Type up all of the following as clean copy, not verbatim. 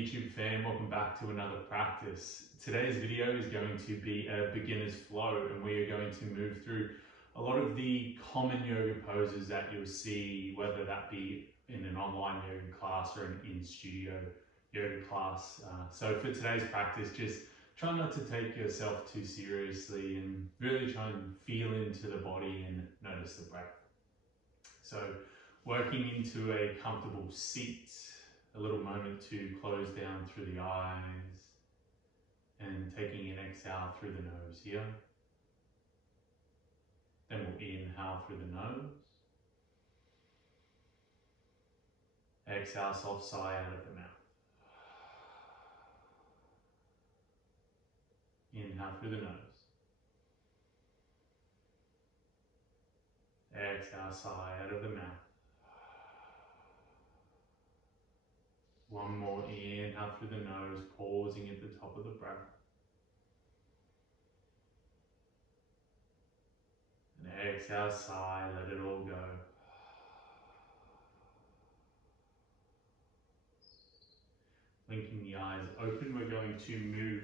YouTube fan, welcome back to another practice. Today's video is going to be a beginner's flow, and we are going to move through a lot of the common yoga poses that you'll see, whether that be in an online yoga class or an in-studio yoga class. So for today's practice, just try not to take yourself too seriously and really try and feel into the body and notice the breath. So working into a comfortable seat, a little moment to close down through the eyes and taking an exhale through the nose here. Then we'll inhale through the nose. Exhale, soft sigh out of the mouth. Inhale through the nose. Exhale, sigh out of the mouth. One more inhale through the nose, pausing at the top of the breath. And exhale, sigh, let it all go. Blinking the eyes open, we're going to move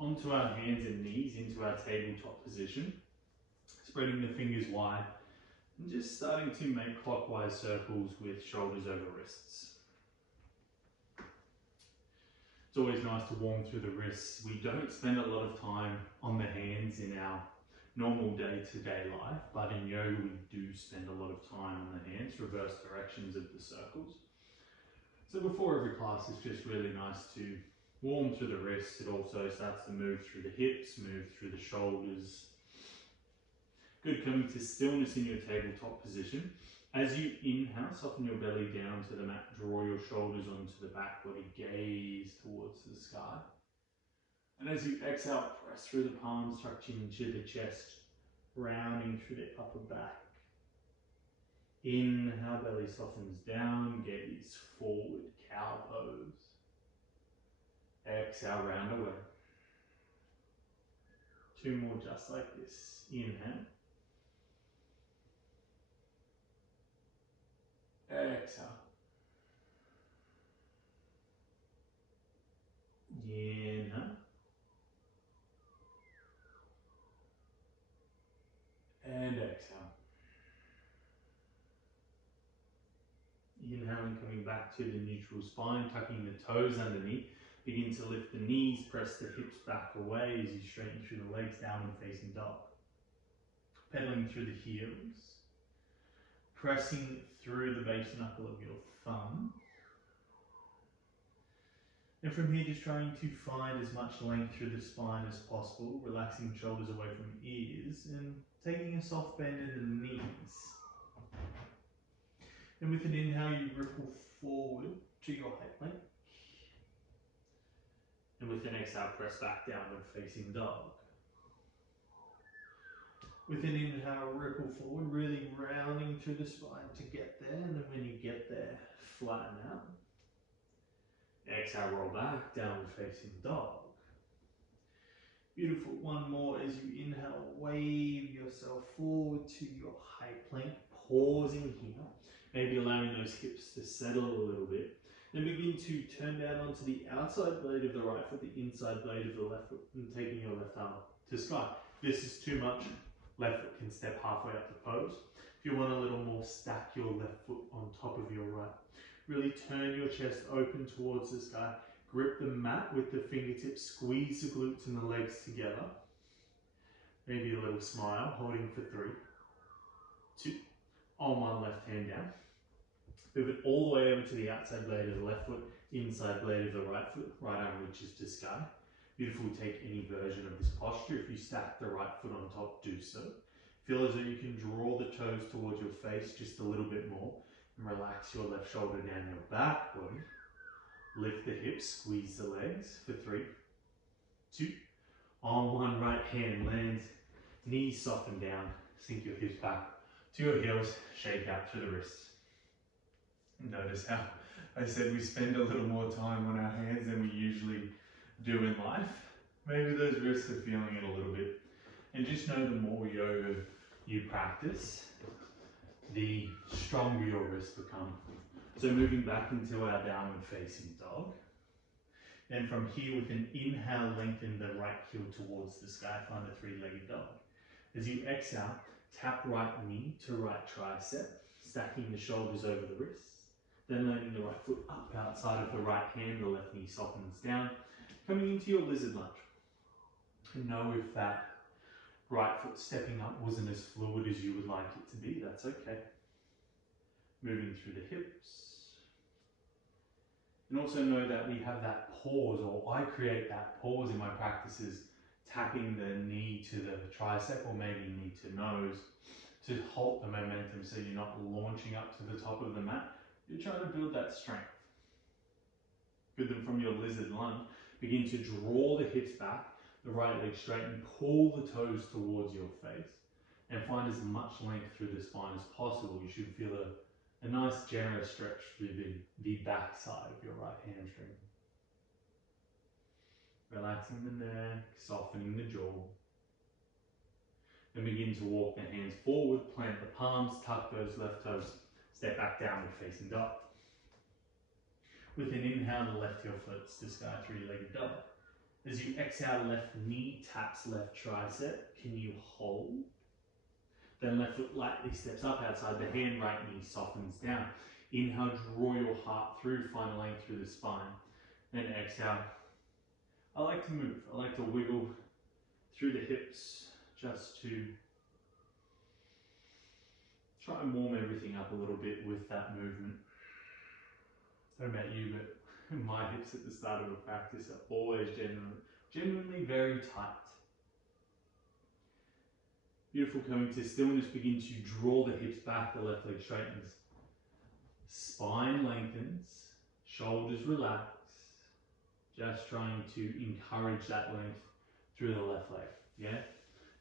onto our hands and knees into our tabletop position. Spreading the fingers wide and just starting to make clockwise circles with shoulders over wrists. It's always nice to warm through the wrists. We don't spend a lot of time on the hands in our normal day-to-day life, but in yoga we do spend a lot of time on the hands, reverse directions of the circles. So before every class, it's just really nice to warm through the wrists. It also starts to move through the hips, move through the shoulders. Good, coming to stillness in your tabletop position. As you inhale, soften your belly down to the mat, draw your shoulders onto the back body, gaze towards the sky. And as you exhale, press through the palms, tuck chin into the chest, rounding through the upper back. Inhale, belly softens down, gaze forward, cow pose. Exhale, round away. Two more just like this. Inhale. Exhale. Inhale. And exhale. Inhaling, coming back to the neutral spine, tucking the toes underneath. Begin to lift the knees, press the hips back away as you straighten through the legs, downward facing dog. Pedaling through the heels. Pressing through the base knuckle of your thumb. And from here, just trying to find as much length through the spine as possible, relaxing shoulders away from ears and taking a soft bend in the knees. And with an inhale, you ripple forward to your hip length. And with an exhale, press back downward facing dog. With an inhale, ripple forward, really rounding through the spine to get there. And then when you get there, flatten out. Exhale, roll back, downward facing dog. Beautiful. One more as you inhale, wave yourself forward to your high plank, pausing here. Maybe allowing those hips to settle a little bit. Then begin to turn down onto the outside blade of the right foot, the inside blade of the left foot, and taking your left arm to sky. If this is too much, left foot can step halfway up to pose. If you want a little more, stack your left foot on top of your right. Really turn your chest open towards the sky. Grip the mat with the fingertips, squeeze the glutes and the legs together. Maybe a little smile, holding for 3, 2, on one left hand down. Move it all the way over to the outside blade of the left foot, inside blade of the right foot, right arm reaches to sky. Beautiful, take any version of this posture. If you stack the right foot on top, do so. Feel as though you can draw the toes towards your face just a little bit more and relax your left shoulder down your back body. Lift the hips, squeeze the legs for 3, 2, on one right hand lands, knees soften down, sink your hips back to your heels, shake out through the wrists. Notice how I said we spend a little more time on our hands than we usually do in life. Maybe those wrists are feeling it a little bit. And just know the more yoga you practice, the stronger your wrists become. So moving back into our downward facing dog. Then from here, with an inhale, lengthen the right heel towards the sky, find a three-legged dog. As you exhale, tap right knee to right tricep, stacking the shoulders over the wrists. Then landing the right foot up outside of the right hand, the left knee softens down. Coming into your lizard lunge. And know if that right foot stepping up wasn't as fluid as you would like it to be, that's okay. Moving through the hips. And also know that we have that pause, or I create that pause in my practices, tapping the knee to the tricep or maybe knee to nose to halt the momentum so you're not launching up to the top of the mat. You're trying to build that strength. Good, then from your lizard lunge, begin to draw the hips back, the right leg straight, and pull the toes towards your face. And find as much length through the spine as possible. You should feel a nice generous stretch through the back side of your right hamstring. Relaxing the neck, softening the jaw. Then begin to walk the hands forward, plant the palms, tuck those left toes, step back downward facing dog. With an inhale, the left heel floats to sky, three-legged dog. As you exhale, left knee taps left tricep. Can you hold? Then left foot lightly steps up outside the hand, right knee softens down. Inhale, draw your heart through, find length through the spine. Then exhale. I like to move. I like to wiggle through the hips just to try and warm everything up a little bit with that movement. I don't know about you, but my hips at the start of a practice are always genuinely very tight. Beautiful. Coming to stillness, begin to draw the hips back, the left leg straightens. Spine lengthens, shoulders relax. Just trying to encourage that length through the left leg, yeah?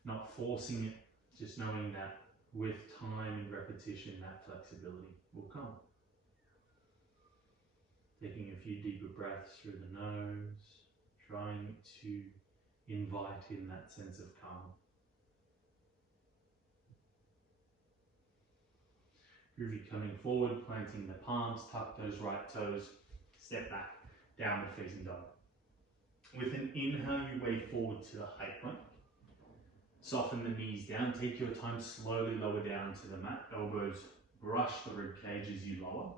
Not forcing it, just knowing that with time and repetition, that flexibility will come. Taking a few deeper breaths through the nose, trying to invite in that sense of calm. Groovy, coming forward, planting the palms, tuck those right toes, step back, downward facing dog. With an inhale, you wave forward to the high plank. Soften the knees down, take your time, slowly lower down to the mat. Elbows brush the rib cage as you lower.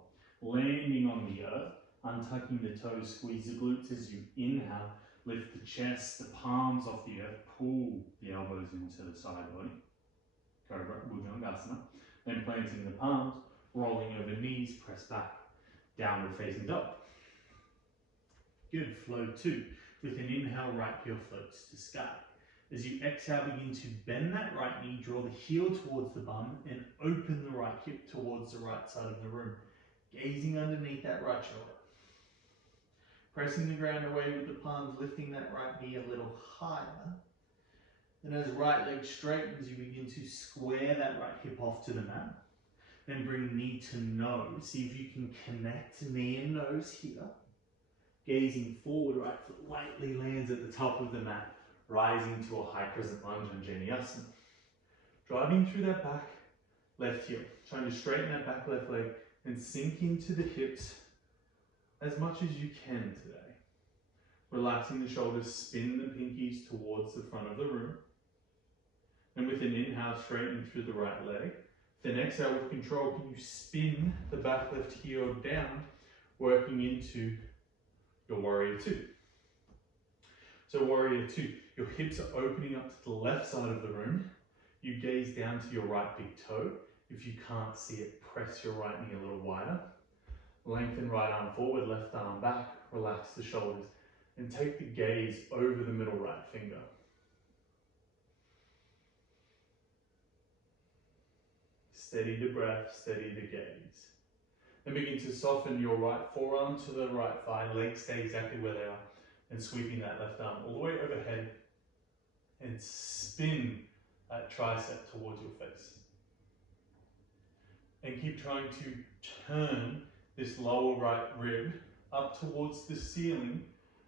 Landing on the earth, untucking the toes, squeeze the glutes as you inhale. Lift the chest, the palms off the earth, pull the elbows into the side body. Cobra, Bhujangasana. Then planting the palms, rolling over knees, press back, downward facing dog. Good, flow two. With an inhale, right heel floats to sky. As you exhale, begin to bend that right knee, draw the heel towards the bum, and open the right hip towards the right side of the room, gazing underneath that right shoulder. Pressing the ground away with the palms, lifting that right knee a little higher. Then as right leg straightens, you begin to square that right hip off to the mat. Then bring knee to nose. See if you can connect knee and nose here. Gazing forward, right foot lightly lands at the top of the mat, rising to a high crescent lunge on Jnanasana. Driving through that back left heel, trying to straighten that back left leg and sink into the hips as much as you can today. Relaxing the shoulders, spin the pinkies towards the front of the room. And with an inhale, straighten through the right leg. Then exhale with control, can you spin the back left heel down, working into your warrior two. So warrior two, your hips are opening up to the left side of the room. You gaze down to your right big toe. If you can't see it, press your right knee a little wider. Lengthen right arm forward, left arm back, relax the shoulders, and take the gaze over the middle right finger. Steady the breath, steady the gaze. Then begin to soften your right forearm to the right thigh, legs stay exactly where they are, and sweeping that left arm all the way overhead, and spin that tricep towards your face. And keep trying to turn this lower right rib up towards the ceiling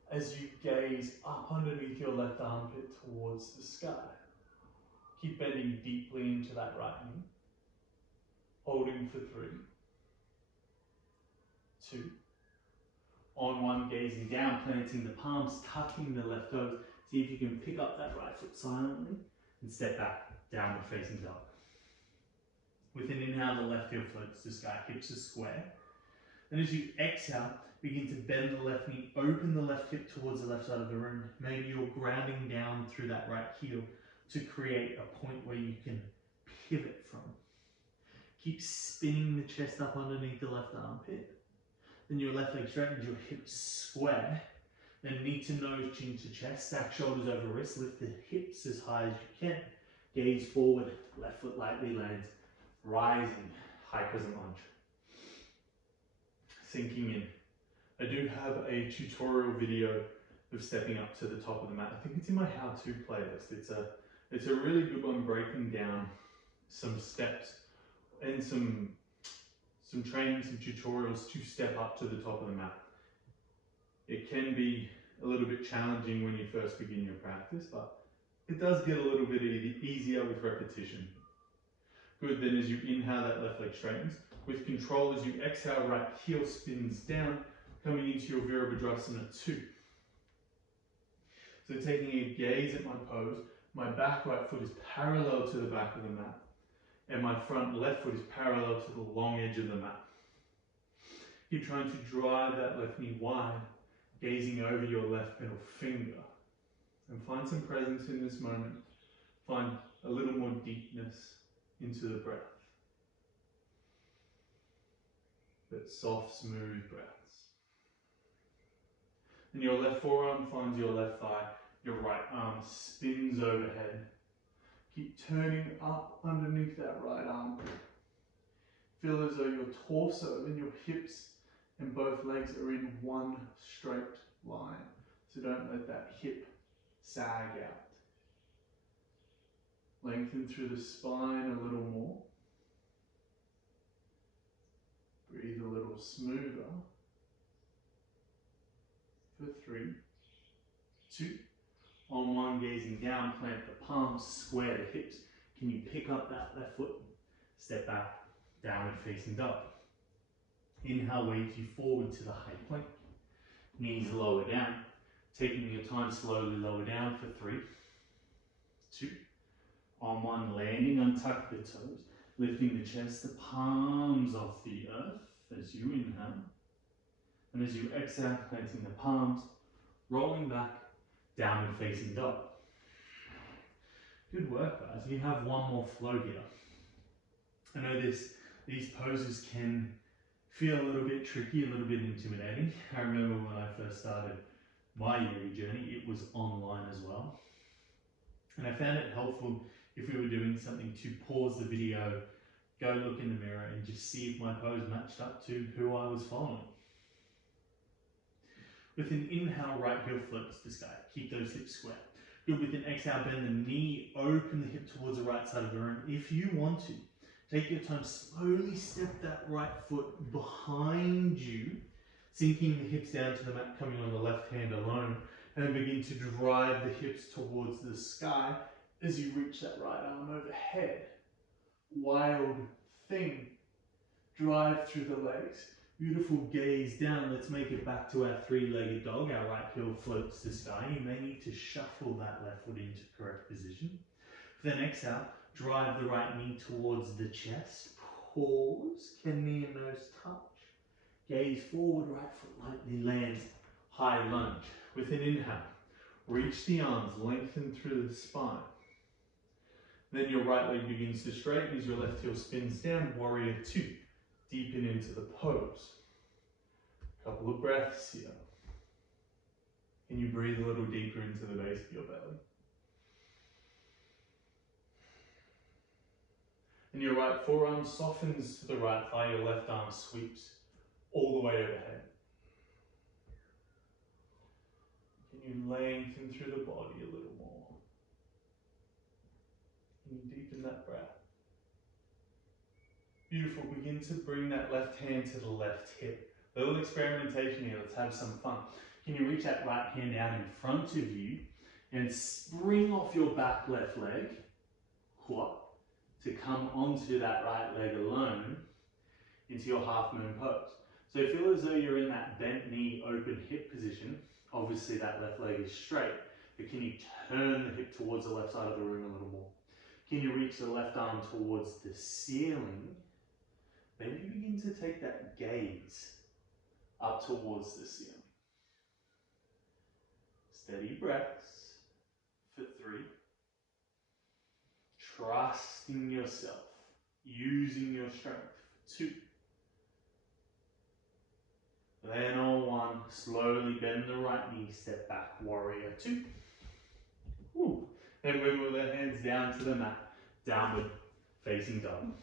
as you gaze up underneath your left armpit towards the sky. Keep bending deeply into that right knee. Holding for 3, 2, On one, gazing down, planting the palms, tucking the left toes. See if you can pick up that right foot silently and step back, downward facing dog. With an inhale, the left heel floats to sky, hips are square. Then as you exhale, begin to bend the left knee, open the left hip towards the left side of the room. Maybe you're grounding down through that right heel to create a point where you can pivot from. Keep spinning the chest up underneath the left armpit. Then your left leg straightens, your hips square. Then knee to nose, chin to chest, stack shoulders over wrists, lift the hips as high as you can. Gaze forward, left foot lightly lands, rising, high crescent lunge. Sinking in. I do have a tutorial video of stepping up to the top of the mat. I think it's in my how-to playlist. It's a really good one, breaking down some steps and some training, some tutorials to step up to the top of the mat. It can be a little bit challenging when you first begin your practice, but it does get a little bit easier with repetition. Good, then as you inhale, that left leg straightens. With control, as you exhale, right heel spins down, coming into your Virabhadrasana 2. So taking a gaze at my pose, my back right foot is parallel to the back of the mat, and my front left foot is parallel to the long edge of the mat. Keep trying to drive that left knee wide, gazing over your left middle finger. And find some presence in this moment. Find a little more deepness into the breath. But soft, smooth breaths. And your left forearm finds your left thigh. Your right arm spins overhead. Keep turning up underneath that right arm. Feel as though your torso and your hips and both legs are in one straight line. So don't let that hip sag out. Lengthen through the spine a little more. Breathe a little smoother. For 3, 2. On one, gazing down, plant the palms, square the hips. Can you pick up that left foot? Step back, downward facing dog. Inhale waves you forward to the high plank. Knees lower down. Taking your time, slowly lower down for 3, 2. On one, landing, untuck the toes. Lifting the chest, the palms off the earth as you inhale. And as you exhale, planting the palms, rolling back, downward facing dog. Good work, guys. You have one more flow here. I know these poses can feel a little bit tricky, a little bit intimidating. I remember when I first started my yoga journey, it was online as well. And I found it helpful if we were doing something to pause the video, go look in the mirror and just see if my pose matched up to who I was following. With an inhale, right heel floats to sky. Keep those hips square. Good. With an exhale, bend the knee, open the hip towards the right side of the room. If you want to, take your time, slowly step that right foot behind you, sinking the hips down to the mat, coming on the left hand alone, and begin to drive the hips towards the sky as you reach that right arm overhead. Wild thing. Drive through the legs. Beautiful gaze down. Let's make it back to our 3-legged dog. Our right heel floats to sky. You may need to shuffle that left foot into correct position. Then exhale, drive the right knee towards the chest. Pause. Can knee and nose touch? Gaze forward, right foot lightly lands. High lunge. With an inhale, reach the arms, lengthen through the spine. Then your right leg begins to straighten as your left heel spins down. Warrior 2. Deepen into the pose. Couple of breaths here. Can you breathe a little deeper into the base of your belly? And your right forearm softens to the right thigh. Your left arm sweeps all the way overhead. Can you lengthen through the body a little more? Can you deepen that breath? Beautiful. Begin to bring that left hand to the left hip. A little experimentation here. Let's have some fun. Can you reach that right hand out in front of you and spring off your back left leg to come onto that right leg alone into your half moon pose. So feel as though you're in that bent knee, open hip position. Obviously that left leg is straight, but can you turn the hip towards the left side of the room a little more? Can you reach the left arm towards the ceiling? Maybe begin to take that gaze up towards the ceiling. Steady breaths for 3. Trusting yourself, using your strength for 2. Then on 1, slowly bend the right knee, step back, warrior 2. Woo. Then wiggle the hands down to the mat, downward facing dog.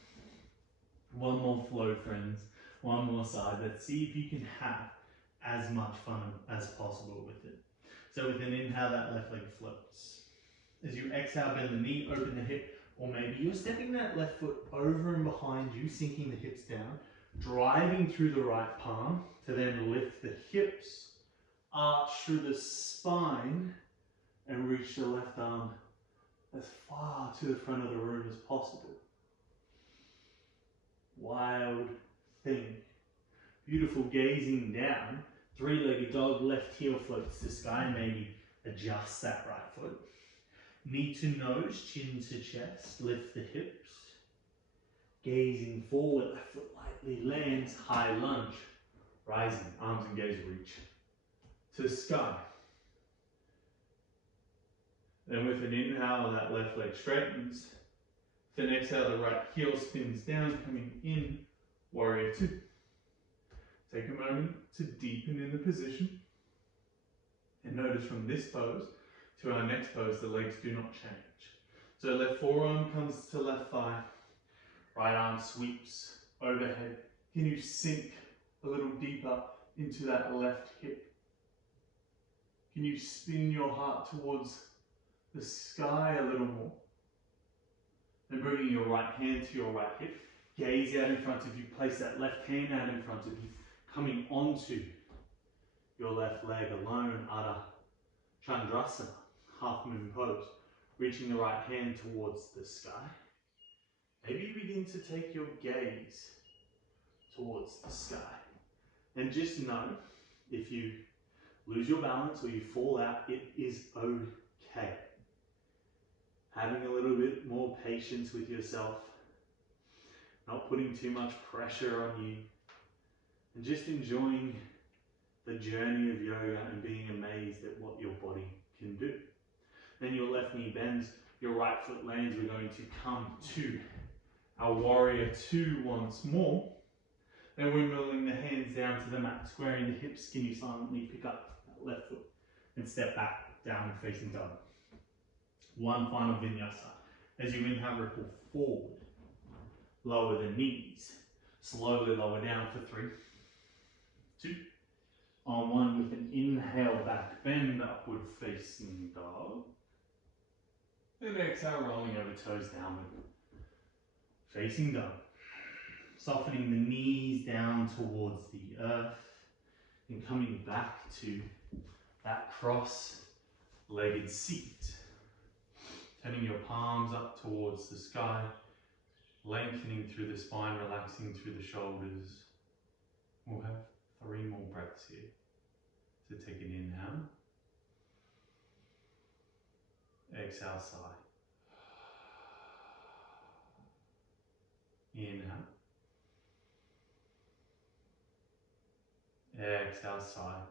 One more flow, friends. One more side. Let's see if you can have as much fun as possible with it. So with an inhale, that left leg floats. As you exhale, bend the knee, open the hip, or maybe you're stepping that left foot over and behind you, sinking the hips down, driving through the right palm to then lift the hips, arch through the spine, and reach the left arm as far to the front of the room as possible. Wild thing. Beautiful gazing down. 3-legged dog, left heel floats to sky. Maybe adjust that right foot. Knee to nose, chin to chest. Lift the hips. Gazing forward, left foot lightly lands. High lunge. Rising, arms and gaze reach to sky. Then with an inhale, that left leg straightens. With an exhale, the right heel spins down, coming in, warrior 2. Take a moment to deepen in the position. And notice from this pose to our next pose, the legs do not change. So left forearm comes to left thigh, right arm sweeps overhead. Can you sink a little deeper into that left hip? Can you spin your heart towards the sky a little more? And bringing your right hand to your right hip, gaze out in front of you, place that left hand out in front of you, coming onto your left leg alone, Adha Chandrasana, half moon pose, reaching the right hand towards the sky. Maybe you begin to take your gaze towards the sky. And just know, if you lose your balance or you fall out, it is okay. Having a little bit more patience with yourself, not putting too much pressure on you, and just enjoying the journey of yoga and being amazed at what your body can do. Then your left knee bends, your right foot lands. We're going to come to our warrior 2 once more. Then windmilling the hands down to the mat, squaring the hips. Can you silently pick up that left foot and step back, down facing dog. One final vinyasa. As you inhale, ripple forward. Lower the knees. Slowly lower down for 3, 2. On 1 with an inhale, back bend, upward facing dog. Then exhale, rolling over toes downward. Facing dog. Softening the knees down towards the earth. And coming back to that cross-legged seat. Turning your palms up towards the sky. Lengthening through the spine, relaxing through the shoulders. We'll have 3 more breaths here. So take an inhale. Exhale, sigh. Inhale. Exhale, sigh.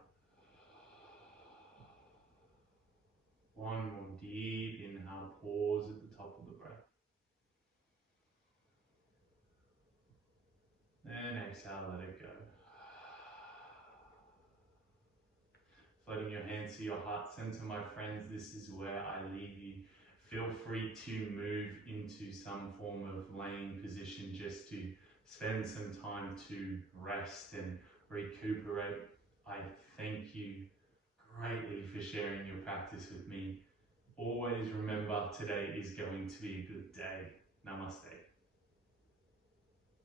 One more deep inhale, pause at the top of the breath. Then exhale, let it go. Floating your hands to your heart center, my friends, this is where I leave you. Feel free to move into some form of laying position just to spend some time to rest and recuperate. I thank you greatly for sharing your practice with me. Always remember, today is going to be a good day. Namaste.